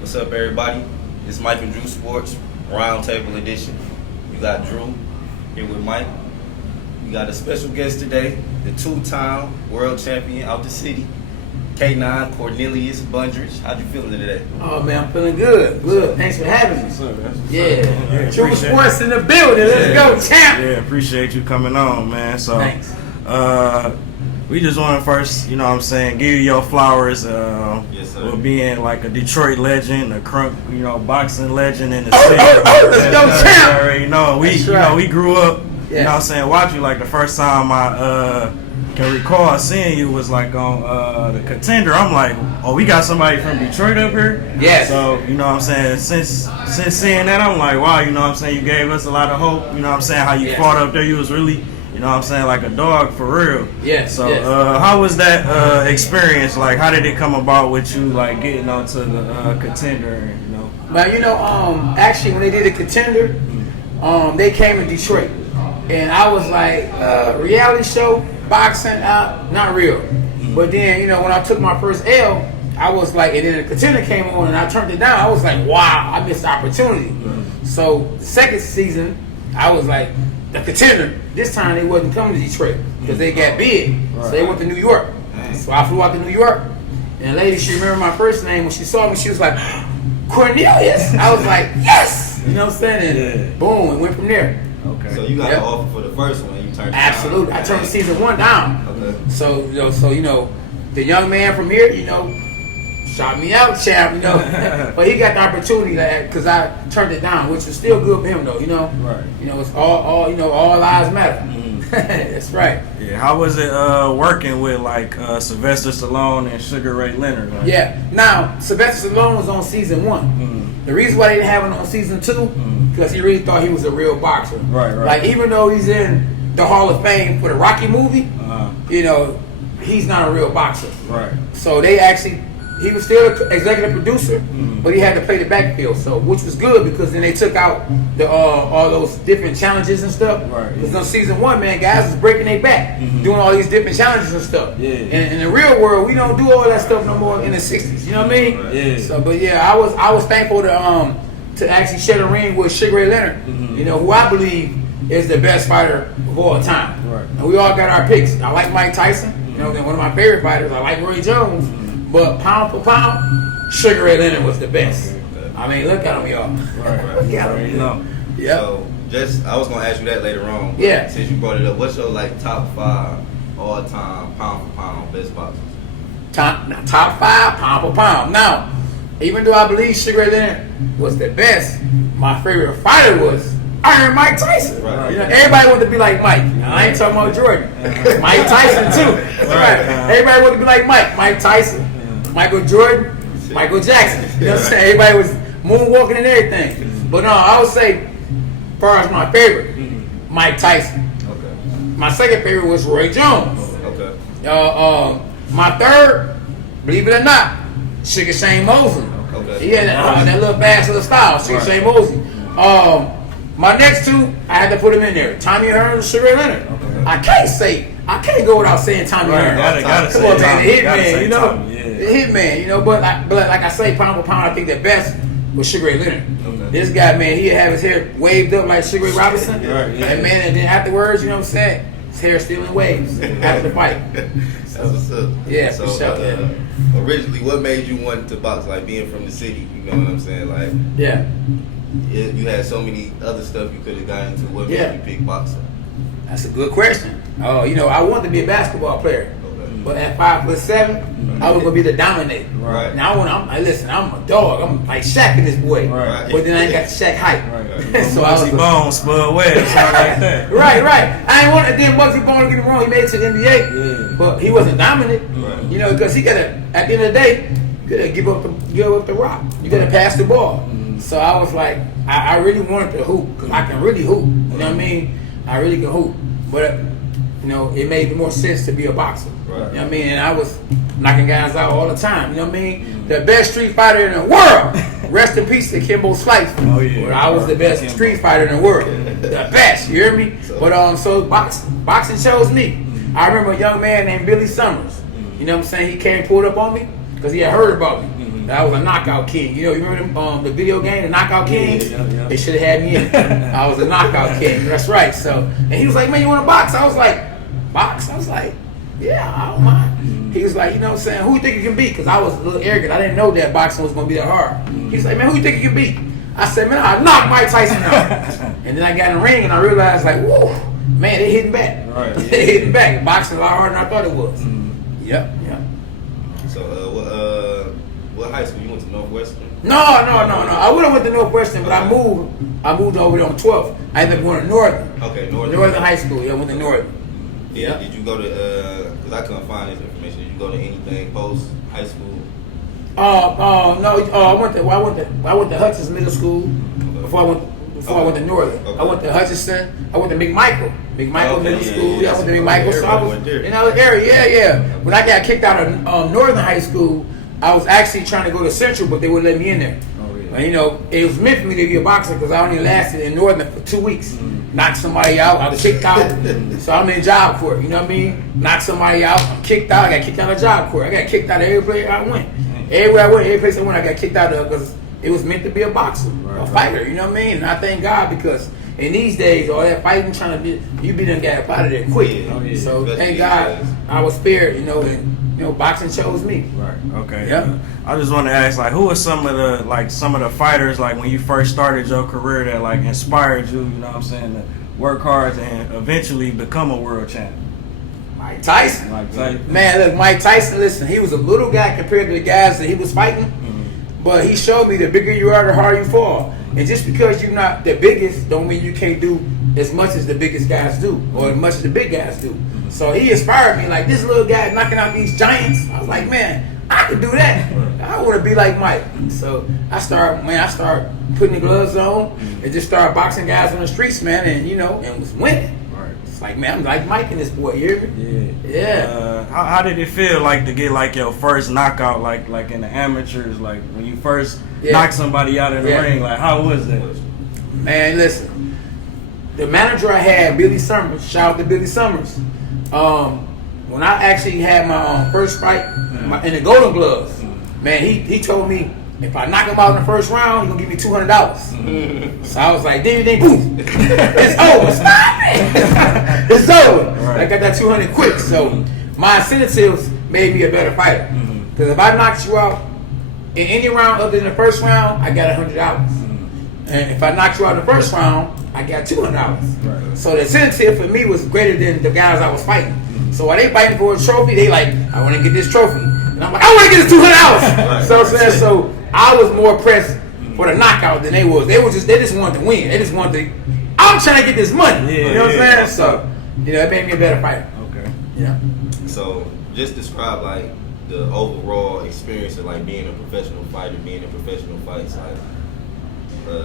What's up, everybody? It's Mike and Drew Sports, Roundtable Edition. You got Drew here with Mike. We got a special guest today, the two-time world champion out the city, K-9, Cornelius Bundrage. How you feeling today? Oh, man, I'm feeling good. Good. Thanks for having me. Yeah. True appreciate Sports in the building. Let's go, champ. Yeah, appreciate you coming on, man. So, Thanks. We just want to first, you know what I'm saying, give you your flowers. Yes, sir. With being like a Detroit legend, a crunk, boxing legend in the city. Let's go, champ. Already know. We grew up, you know what I'm saying, watching. Like the first time I can recall seeing you was like on the Contender. I'm like, oh, we got somebody from Detroit up here. Yes. So, you know what I'm saying, since seeing that, I'm like, wow, you know what I'm saying, you gave us a lot of hope. You know what I'm saying, how you fought up there. You was really, you know what I'm saying, like a dog for real. Yes. So how was that experience? Like, how did it come about with you, like, getting onto the Contender, you know? But, actually, when they did the Contender, they came to Detroit. And I was like, reality show, boxing, not real. But then, when I took my first L, I was like, and then the Contender came on and I turned it down. I was like, wow, I missed the opportunity. So the second season, I was like, the Contender, this time they wasn't coming to Detroit because they got big. So they went to New York. So I flew out to New York. And the lady, she remembered my first name. When she saw me, she was like, Cornelius. I was like, yes. You know what I'm saying? And boom, it went from there. Okay. So you got an offer for the first one, you turned it down. Absolutely. I turned season 1 down. Okay. So, the young man from here, shot me out, champ, But he got the opportunity because I turned it down, which was still good for him, though, Right. It's all lives matter. That's right. Yeah, how was it working with like Sylvester, Stallone, and Sugar Ray Leonard? Like? Yeah. Now, Sylvester Stallone was on season 1. The reason why they didn't have him on season 2, because he really thought he was a real boxer. Right. Like, even though he's in the Hall of Fame for the Rocky movie, he's not a real boxer. Right. So he was still an executive producer, but he had to play the backfield, which was good because then they took out all those different challenges and stuff. Right. Because on season 1, man, guys was breaking their back, doing all these different challenges and stuff. Yeah. And in the real world, we don't do all that stuff no more in the 60s. You know what I mean? Yeah. So, but yeah, I was thankful to actually share a ring with Sugar Ray Leonard, who I believe is the best fighter of all time. Right. And we all got our picks. I like Mike Tyson. One of my favorite fighters. I like Roy Jones. But pound for pound, Sugar Ray Leonard was the best. I mean, look at him, y'all. Right. Look at him. Yeah. So, I was gonna ask you that later on. But Yeah. Since you brought it up, what's your top 5 all-time pound for pound best boxers? Top 5, pound for pound. Now, even though I believe Sugar Ray Leonard was the best, my favorite fighter was Iron Mike Tyson. Right. Everybody wanted to be like Mike. I ain't talking about Jordan. Mike Tyson too. Right. Everybody wanted to be like Mike Tyson, Michael Jordan, Michael Jackson. You know what I'm saying? Everybody was moonwalking and everything. But no, I would say, as far as my favorite, Mike Tyson. Okay. My second favorite was Roy Jones. Okay. My third, believe it or not, Sugar Shane Mosley. Okay. He had that little fast little style, Sugar Shane Mosley. My next 2, I had to put him in there. Tommy Hearn and Sugar Ray Leonard. Okay. I can't go without saying Tommy Hearn. Gotta Come on, man, the say Hitman, Tommy, the Hitman, but like I say, pound for pound, I think the best was Sugar Ray Leonard. Okay. This guy, man, he'd have his hair waved up like Sugar Ray Robinson. Right, yeah. And man, and then afterwards, you know what I'm saying? His hair still in waves after the fight. That's what's up. Yeah, so, for sure. Originally, what made you want to box? Like being from the city, you know what I'm saying? Like, Yeah. you had so many other stuff you could have got into. What made you pick boxing? That's a good question. I wanted to be a basketball player. But at 5'7", I was gonna be the dominator. Right. Now I'm a dog. I'm like Shaq in this boy. Right. But then I ain't got the Shaq height. Right. So I was Bones, Spud Webb, something like that. Right. I ain't want to. Then Bugsy Bone, don't get me wrong, he made it to the NBA. Yeah. But he wasn't dominant. Right. Because he gotta. At the end of the day, you gotta give up the rock. You gotta pass the ball. So I was like, I really wanted to hoop because I can really hoop. You know what I mean? I really can hoop. But it made more sense to be a boxer. Right. You know what I mean? And I was knocking guys out all the time. You know what I mean? The best street fighter in the world. Rest in peace to Kimbo Slice. Oh yeah. But I was the best street fighter in the world. The best. You hear me? But so boxing chose me. I remember a young man named Billy Summers. You know what I'm saying? He came and pulled up on me because he had heard about me. I was a knockout king. You remember the video game, the Knockout Kings? Yeah. They should have had me in it. I was a knockout king. That's right. So, and he was like, man, you want to box? I was like, box? I was like, yeah, I don't mind. He was like, you know what I'm saying? Who you think you can beat? Because I was a little arrogant. I didn't know that boxing was going to be that hard. He was like, man, who you think you can beat? I said, man, I knocked Mike Tyson out. And then I got in the ring and I realized, like, whoa, man, they hitting back. Right. They hitting back. Boxing a lot harder than I thought it was. Yep. So, what high school? You went to Northwestern? No. I would have went to Northwestern, but I moved over there on 12th. I ended up going to Northern. Okay, Northern High School. Yeah, I went to Northern. Yeah. Did you go to? Because I couldn't find this information. Did you go to anything post high school? No. I went to Hutchins Middle School before I went to Northern. Okay. I went to Hutchinson. I went to McMichael Middle School. Yeah, I went to McMichael. So I was in that area. Yeah. When I got kicked out of Northern High School, I was actually trying to go to Central, but they wouldn't let me in there. And, it was meant for me to be a boxer because I only lasted in Northern for 2 weeks. Knocked somebody out, I was kicked out. So I'm in Job Corps, you know what I mean? Knocked somebody out, I'm kicked out, I got kicked out of Job Corps. I got kicked out of every place I went. Everywhere I went, every place I went, I got kicked out of because it was meant to be a boxer, a fighter, you know what I mean? And I thank God because in these days, all that fighting trying to be, you be done got up out of there quick. So thank God I was spared, and boxing chose me. Right. Okay. Yeah. I just want to ask, like, who are some of the fighters, like, when you first started your career that, like, inspired you, you know what I'm saying, to work hard and eventually become a world champ? Mike Tyson. Man, look, Mike Tyson, listen, he was a little guy compared to the guys that he was fighting, but he showed me the bigger you are, the harder you fall. And just because you're not the biggest don't mean you can't do as much as the biggest guys do or as much as the big guys do. So he inspired me, like this little guy knocking out these giants. I was like, man, I could do that. I want to be like Mike. So I started putting the gloves on and just started boxing guys on the streets, man, and was winning. Right. It's like, man, I'm like Mike in this boy, you hear me? Yeah. How did it feel like to get like your first knockout, like in the amateurs, like when you first knocked somebody out in the ring? Like, how was that? Man, listen, the manager I had, Billy Summers, shout out to Billy Summers. When I actually had my first fight in the Golden Gloves, man, he told me if I knock him out in the first round, he's gonna give me $200. So I was like, ding, boom, it's over, stop it, it's over. Right. I got that 200 quick. So my incentives made me a better fighter. Because if I knocked you out in any round other than the first round, I got $100. And if I knocked you out in the first round, I got $200. Right. So the incentive for me was greater than the guys I was fighting. So while they fighting for a trophy, they like, I want to get this trophy. And I'm like, I want to get this $200. Right. So I was more pressed for the knockout than they was. They just wanted to win. They just wanted to, I'm trying to get this money. You know what I'm saying? So, it made me a better fighter. Okay. Yeah. So just describe like the overall experience of like being a professional fighter, being in professional fights, like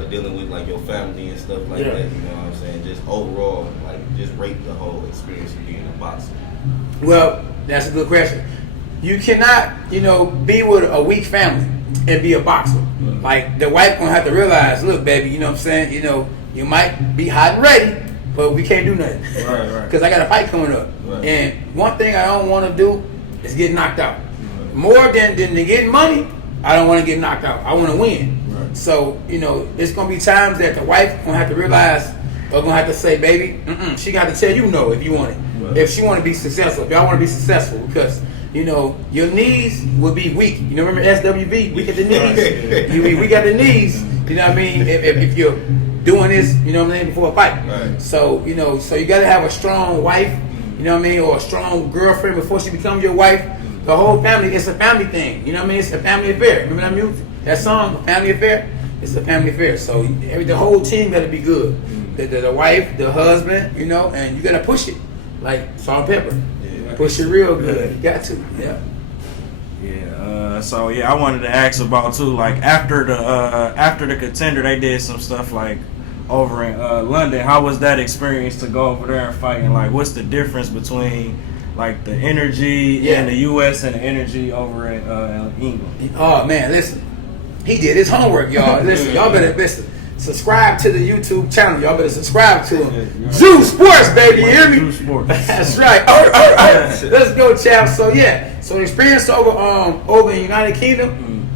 dealing with like your family and stuff like that. You know what I'm saying? Just overall, like just rate the whole experience of being a boxer. Well, that's a good question. You cannot, be with a weak family and be a boxer. Mm-hmm. Like the wife gonna have to realize, look, baby, you know what I'm saying? You might be hot and ready, but we can't do nothing. Right. Because I got a fight coming up. Right. And one thing I don't want to do is get knocked out. Right. More than getting money, I don't want to get knocked out. I want to win. Right. So, there's going to be times that the wife going to have to realize, or going to have to say, baby, she got to tell you no if you want it. Right. If she want to be successful, if y'all want to be successful, because, your knees will be weak. Remember SWV, weak at the knees? You be weak at the knees, you know what I mean? If you're doing this, before a fight. Right. So, so you got to have a strong wife, or a strong girlfriend before she becomes your wife. The whole family, it's a family thing. It's a family affair. Remember that music? That song, Family Affair? It's a family affair. So the whole team got to be good. The wife, the husband, and you got to push it. Like salt and pepper. Yeah, push it real good. You got to. Yeah. Yeah. I wanted to ask about too, like after the Contender, they did some stuff like over in London. How was that experience to go over there and fight? And like, what's the difference between like the energy in the U.S. and the energy over in England? Oh man, listen, he did his homework, y'all. Listen, y'all better listen. Subscribe to the YouTube channel. Y'all better subscribe to him. Zoo Sports, baby. You hear me? Zoo Sports. That's right. All right. Let's go, champ. So the experience over in United Kingdom,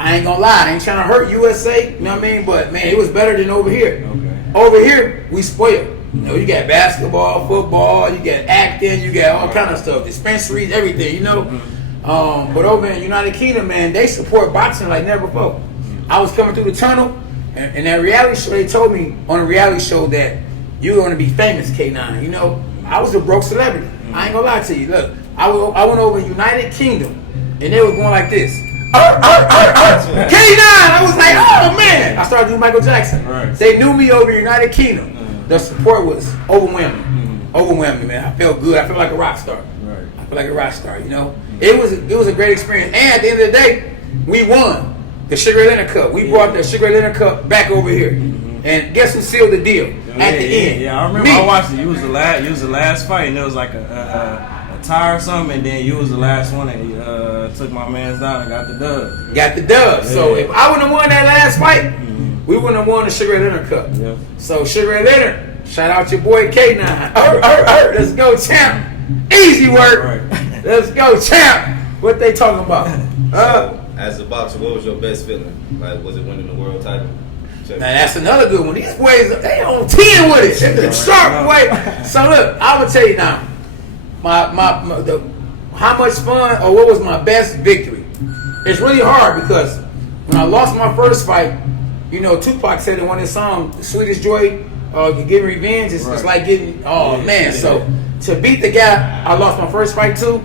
I ain't gonna lie, I ain't trying to hurt USA, you know what I mean? But man, it was better than over here. Okay. Over here, we spoiled. You know, you got basketball, football, you got acting, you got all kind of stuff, dispensaries, everything, you know. But over in United Kingdom, man, they support boxing like never before. I was coming through the tunnel, and that reality show, they told me on a reality show that you're going to be famous, K-9. You know, I was a broke celebrity. I ain't gonna lie to you. Look, I went over United Kingdom, and they was going like this. K-9! I was like, oh man! I started doing Michael Jackson. Right. They knew me over United Kingdom. The support was overwhelming. Overwhelming, man. I felt good. I felt like a rock star. Right. I feel like a rock star, you know? It was a great experience. And at the end of the day, we won the Sugar Ray Leonard Cup. We brought the Sugar Ray Leonard Cup back over here. And guess who sealed the deal at the end? Yeah, I remember. Me. I watched it. You was the last fight, and it was like a tie or something, and then you was the last one, and took my man's down and got the dub. Got the dub. So if I wouldn't have won that last fight, we wouldn't have won the Sugar Ray Leonard Cup. Yeah. So Sugar Ray Leonard, shout out your boy K-9. Let's go, champ. Easy work. Right. Let's go, champ. What they talking about? As a boxer, what was your best feeling? Like, was it winning the world title? Now that's another good one. These boys, they on 10 with it. They're sharp boy. So look, I would tell you now, how much fun or what was my best victory? It's really hard because when I lost my first fight, you know, Tupac said in one of his songs, "The sweetest joy, getting revenge is it's like getting." Oh man, so to beat the guy I lost my first fight to,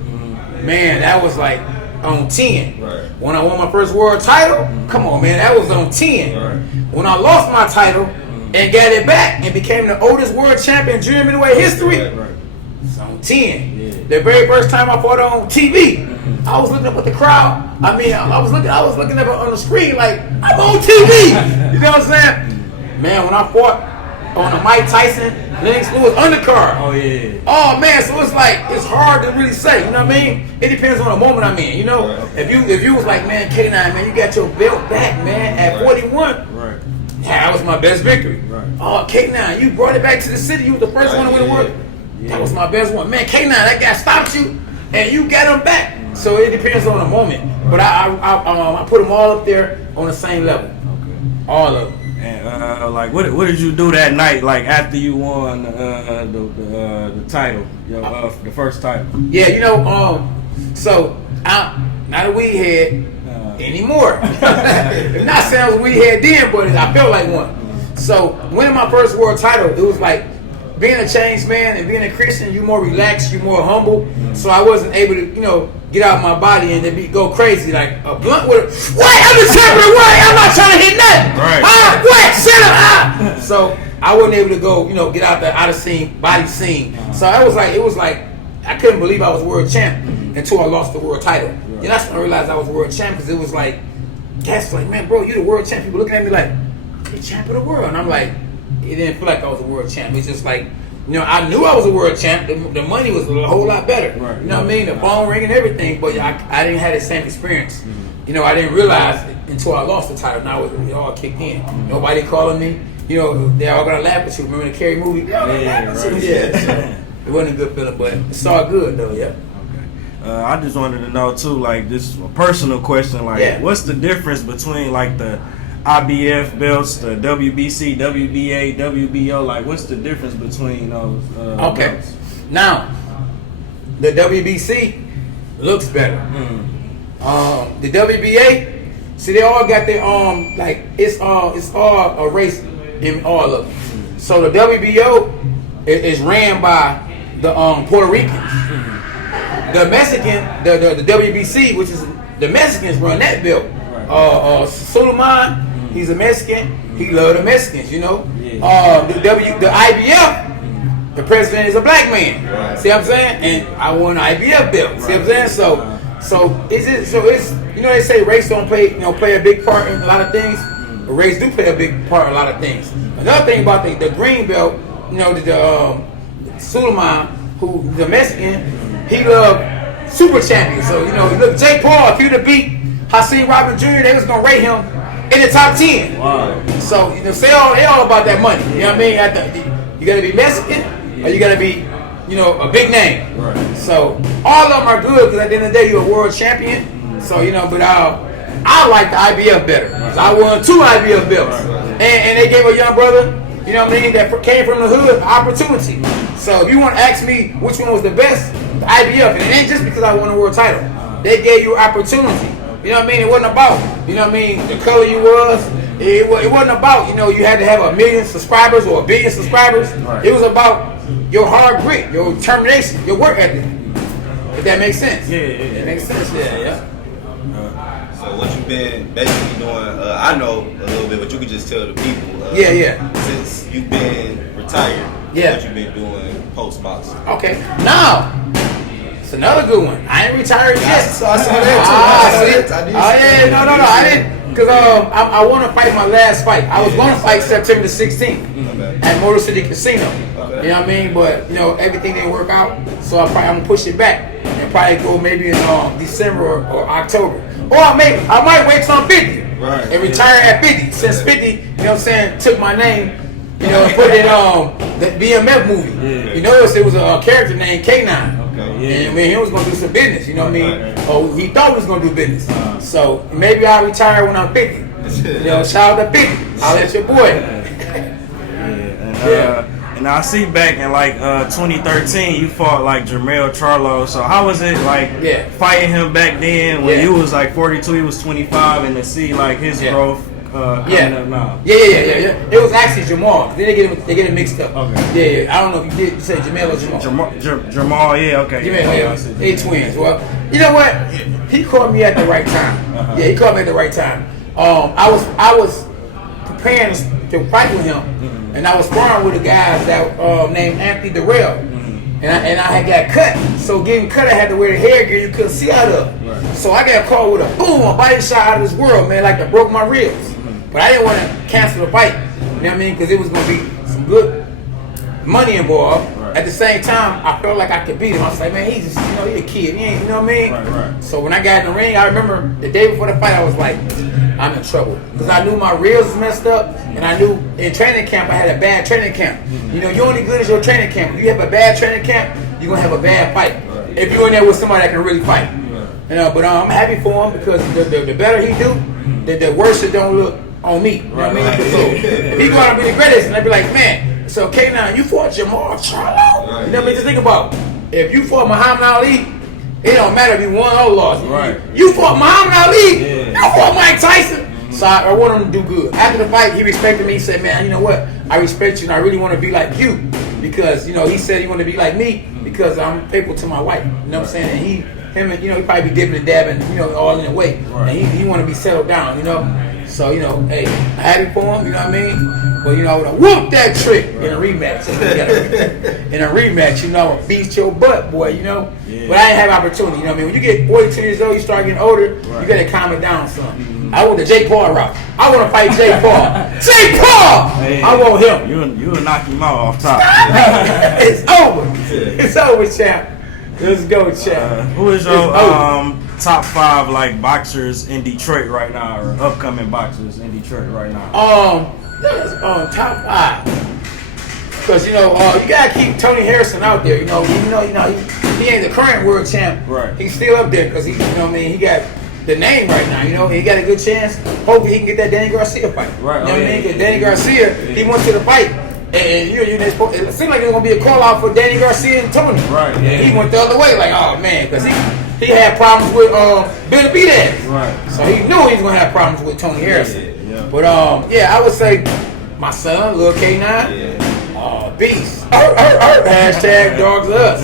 man, that was like on 10. Right. When I won my first world title, come on, man, that was on 10. Right. When I lost my title and got it back and became the oldest world champion in junior middleweight history, it's on 10. Yeah. The very first time I fought on TV, I was looking up at the crowd. I mean, I was looking up on the screen like I'm on TV. You know what I'm saying? Man, when I fought on a Mike Tyson, Lennox Lewis undercard. Oh yeah. Oh man, so it's like it's hard to really say. You know what I mean? It depends on the moment I'm in. You know, if you was like, man, K-9, man, you got your belt back, man, at 41. Right. Yeah, that was my best victory. Right. Oh, K-9, you brought it back to the city. You was the first one to win the world. Yeah. That was my best one. Man, K-9, that guy stopped you, and you got him back. So it depends on the moment. But I put them all up there on the same level. Okay. All of them. And like, what did you do that night? Like after you won the title, the first title. Yeah, you know, so not a weed head anymore. Not saying I was a weed head then, but I felt like one. So winning my first world title, it was like being a changed man and being a Christian. You more relaxed, you more humble. So I wasn't able to, you know, get out of my body and then go crazy like a blunt with a what? I'm the champion. What? I'm not trying to hit nothing. Right. What? Shut up. So I wasn't able to go, you know, get out of scene, body scene. So it was like I couldn't believe I was world champ until I lost the world title. And that's when I realized I was world champ because it was like, that's like, man, bro, you the world champ. People looking at me like, you're champ of the world. And I'm like, it didn't feel like I was a world champ. It's just like, you know, I knew I was a world champ. The money was a whole lot better. Right. You know what I mean? The phone ring and everything. But I didn't have the same experience. You know, I didn't realize it until I lost the title. Now it all kicked in. Nobody calling me. You know, they all gonna laugh at you. Remember the Carrie movie? Yeah. It wasn't a good feeling, but it's all good though. Yeah. I just wanted to know too, like this a personal question, like what's the difference between like the IBF belts, the WBC, WBA, WBO, like what's the difference between those belts? Now the WBC looks better. The WBA, see they all got their like it's all a race in all of them. So the WBO is ran by the Puerto Ricans. The Mexican, the WBC, which is the Mexicans run that belt. Suleiman, he's a Mexican. He love the Mexicans, you know. The IBF, the president is a black man. See what I'm saying? And I won the IBF belt. See what I'm saying? So it's you know they say race don't play a big part in a lot of things, but race do play a big part in a lot of things. Another thing about the green belt, you know, the Suleiman, who the Mexican, he loved super champions. So you know, look, Jake Paul, if you'd have beat Hakeem Robin Jr., they was gonna rate him in the top 10. Wow. So you know, they all about that money. You know what I mean? You gotta be Mexican, or you gotta be, you know, a big name. Right. So all of them are good because at the end of the day, you're a world champion. So you know, but I like the IBF better. So I won 2 IBF belts. And they gave a young brother, you know what I mean, that came from the hood, opportunity. So if you want to ask me which one was the best, the IBF. And it ain't just because I won a world title. They gave you opportunity. You know what I mean? It wasn't about, you know what I mean, the color you was. It wasn't about, you know, you had to have 1 million subscribers or 1 billion subscribers. It was about your hard grit, your determination, your work ethic. If that makes sense. Yeah. It makes sense, yeah. So what you've been basically doing, I know a little bit, but you could just tell the people. Since you've been retired, what you've been doing post-boxing. Okay, now, it's another good one. I ain't retired yet. So I saw that too. I didn't, because I want to fight my last fight. I was going to fight September the 16th at Motor City Casino. You know what I mean? But, you know, everything didn't work out, so I'm going to push it back and probably go maybe in December or October. Or I might wait till I'm 50 and retire at 50. Since 50, you know what I'm saying, took my name, you know, and put it in the BMF movie. You notice it was a character named K-9. And I mean, he was going to do some business, you know what I mean? Or he thought he was going to do business. So maybe I'll retire when I'm 50. You know, shout out to 50. I'll let your boy. And I see back in like 2013, you fought like Jermell Charlo. So how was it like fighting him back then when you was like 42, he was 25, and to see like his growth coming up now? Yeah. It was actually Jamal. Then they get it mixed up. Okay. Yeah. I don't know if you say Jamel or Jamal. Jamal, yeah, okay. Jamal, they twins. Well, you know what? He caught me at the right time. Yeah, he caught me at the right time. I was preparing to fight with him. And I was sparring with a guy that named Anthony Durrell, and I had got cut. So getting cut, I had to wear the hair gear you couldn't see out of. So I got caught with a body shot out of this world, man, like I broke my ribs. But I didn't want to cancel the fight. You know what I mean? Because it was going to be some good money involved. At the same time, I felt like I could beat him. I was like, man, he's just, you know, he's a kid. He ain't, you know what I mean? So when I got in the ring, I remember the day before the fight, I was like, I'm in trouble. Because I knew my ribs was messed up, and I knew in training camp, I had a bad training camp. You know, you're only good as your training camp. If you have a bad training camp, you're going to have a bad fight. If you're in there with somebody that can really fight. You know, but I'm happy for him because the better he do, the worse it don't look on me. You know what I mean? So if he go out and be the greatest, and I'd be like, man, so K-9, you fought Jamal Charlo? You know what I mean? Just think about it. If you fought Muhammad Ali, it don't matter if you won or lost. You fought Muhammad Ali. You fought Mike Tyson. So I want him to do good. After the fight, he respected me. He said, man, you know what? I respect you and I really want to be like you. Because, you know, he said he want to be like me because I'm faithful to my wife. You know what I'm saying? And he probably be dipping and dabbing, you know, all in the way. And he want to be settled down, you know? So, you know, hey, I had it for him, you know what I mean? But, you know, I would have whooped that trick in a rematch. In a rematch, you know, I would beat your butt, boy, you know? But I didn't have opportunity, you know what I mean? When you get 42 years old, you start getting older, you got to calm it down some. I want the Jake Paul route. I want to fight Jake Paul. Jake Paul! Hey, I want him. You will knock him out off top. It's over. It's over, champ. Let's go, champ. Who is your top 5 like boxers in Detroit right now, or upcoming boxers in Detroit right now? Top 5. Because you know you gotta keep Tony Harrison out there. You know he ain't the current world champ. Right. He's still up there because he, you know what I mean, he got the name right now. You know he got a good chance. Hopefully he can get that Danny Garcia fight. Right. You know what I mean? Because Danny Garcia, he went to the fight. And it seemed like it was gonna be a call out for Danny Garcia and Tony. Right. Yeah. He went the other way, like, oh man, because he had problems with Billy B-Dad. Right. So he knew he was gonna have problems with Tony Harrison. Yeah. But I would say my son, Lil K-9, Beast. Hashtag Dogs Us.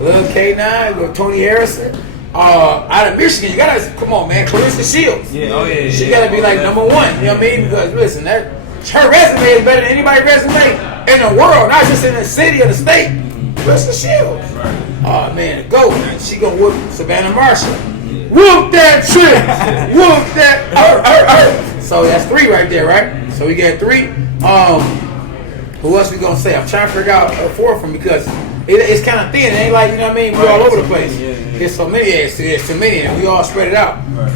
Lil K-9, Lil Tony Harrison. Out of Michigan, you gotta come on, man. Clarissa Shields. Yeah. She gotta be like number 1. You know what I mean? Because listen, her resume is better than anybody's resume in the world, not just in the city or the state. Clarissa Shields. Right. Oh man, go. She gonna whoop Savannah Marshall. Whoop that trick. Whoop that. So that's 3 right there, right? So we got 3. Who else we gonna say? I'm trying to figure out a 4th one because it's kind of thin. It ain't like, you know what I mean? We're all over the place. There's so many. There's too many, and we all spread it out. Right.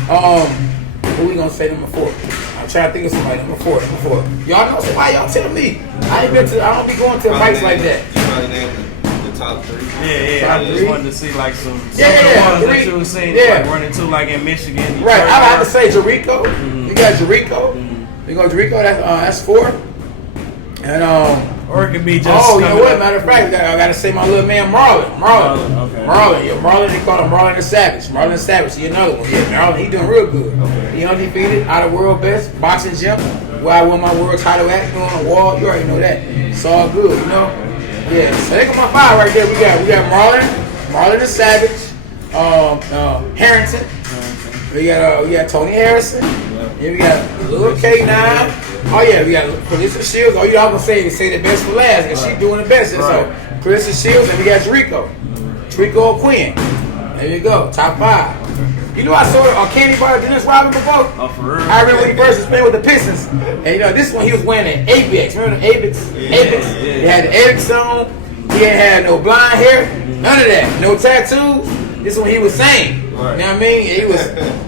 Who we gonna say number 4? I'm trying to think of somebody. Number 4. Y'all know somebody? Y'all tell me. I don't be going to fights like that. You probably named the top 3. Yeah, I just wanted to see like some of the Yeah, ones that three. you were seeing Yeah. like running to like in Michigan. Detroit, Right, I have to say Jericho. Mm-hmm. You got Jericho. You go Jericho. That's 4. And or it could be just. oh, you know coming what? up- Matter of fact, I gotta say my little man Marlon. Okay. Marlon. Yeah, Marlon. They call him Marlon the Savage. Marlon the Savage. He another one. Yeah, Marlon. He doing real good. He undefeated, out of world best boxing gym. Where I won my world title at, you know, on the wall. You already know that. It's all good, you know. Yeah. So they got my 5 right there. We got Marlon the Savage, Harrington. We got Tony Harrison. Yeah, we got little K-9. Oh yeah, we got Clarissa Shields. Oh, you all gonna say the best for last, because she doing the best. And so Clarissa Shields, and we got Jericho Quinn. There you go, top 5. You know, I saw Candy Bar Dennis Rodman before. Oh, for real? I remember when he first was playing with the Pistons, and you know this one he was wearing an Apex. Remember the Apex? He had the Apex on. He ain't had no blonde hair, none of that, no tattoos. This one he was sane. You know what I mean? And he was,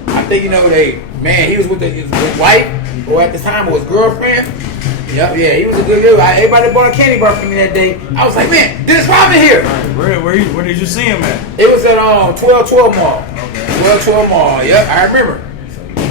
I think, you know, he was with his wife, or at the time was girlfriend. Yep, yeah, he was a good dude. Everybody bought a candy bar for me that day. I was like, man, Dennis Rodman here. Where did you see him at? It was at 1212 Mall. Okay. 1212 Mall. Yep, I remember.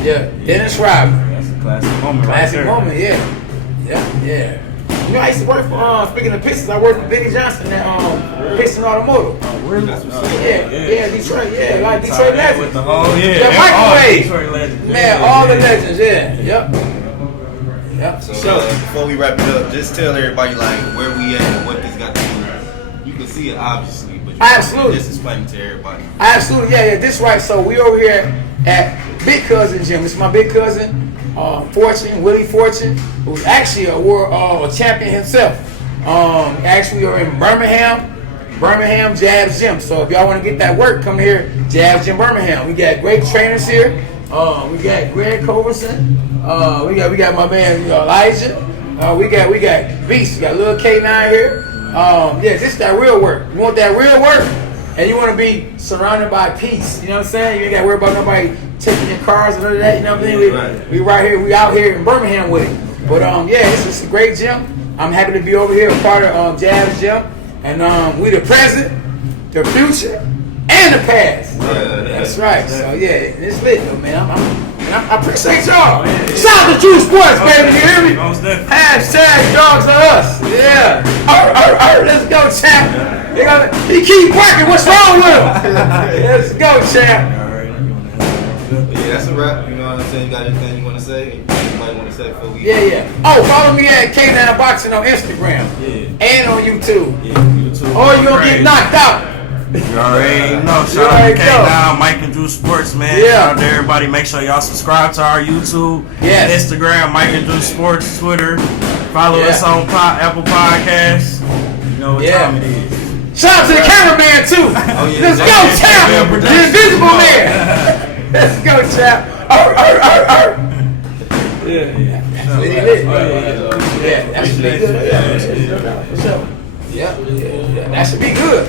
Yeah, Dennis Rodman. That's a classic moment. Classic right there. moment, yeah. You know, I used to work for, speaking of Pistons, I worked for Benny Johnson at Piston Automotive. Oh, really? Yeah, Detroit, like Detroit legends. With the whole, The all microwave. Detroit legends. Man, all the legends, Yep. So before we wrap it up, just tell everybody like where we at and what this got to do. You can see it obviously, but you Absolutely. just explain it to everybody. Absolutely, yeah, this right. So we over here at Big Cousin Gym. This is my big cousin, Willie Fortune, who's actually a world champion himself. Actually, we're in Birmingham Jazz Gym. So if y'all want to get that work, come here, Jazz Gym Birmingham. We got great trainers here. We got Greg Coverson. We got my man Elijah. We got Beast. We got little K-9 here. This is that real work. You want that real work, and you want to be surrounded by peace. You know what I'm saying? You ain't got to worry about nobody taking your cars and none of that. You know what I mean? We right here. We out here in Birmingham with it. But it's a great gym. I'm happy to be over here, a part of Jazz Gym, and we the present, the future, and the past. That's right. So it's lit though, man. I appreciate y'all. Shout out to True Sports, baby. You hear me? Hashtag dogs on us. Yeah. Let's go, champ. He keep working. What's wrong with him? Let's go, champ. Yeah, that's a wrap. You know what I'm saying? You got anything you want to say? Anybody want to say before we? Yeah. Oh, follow me at K-9 Boxing on Instagram and on YouTube. YouTube. Or you gonna get knocked out. You already know. Shout out to K-9, Mike and Drew Sports, man. Shout out to everybody. Make sure y'all subscribe to our YouTube, Instagram, Mike and Drew Sports, Twitter. Follow us on Apple Podcasts. You know what time it is. Shout out to the cameraman too. Let's go, champ. The invisible man. Let's go, champ. That should be good. That should be good.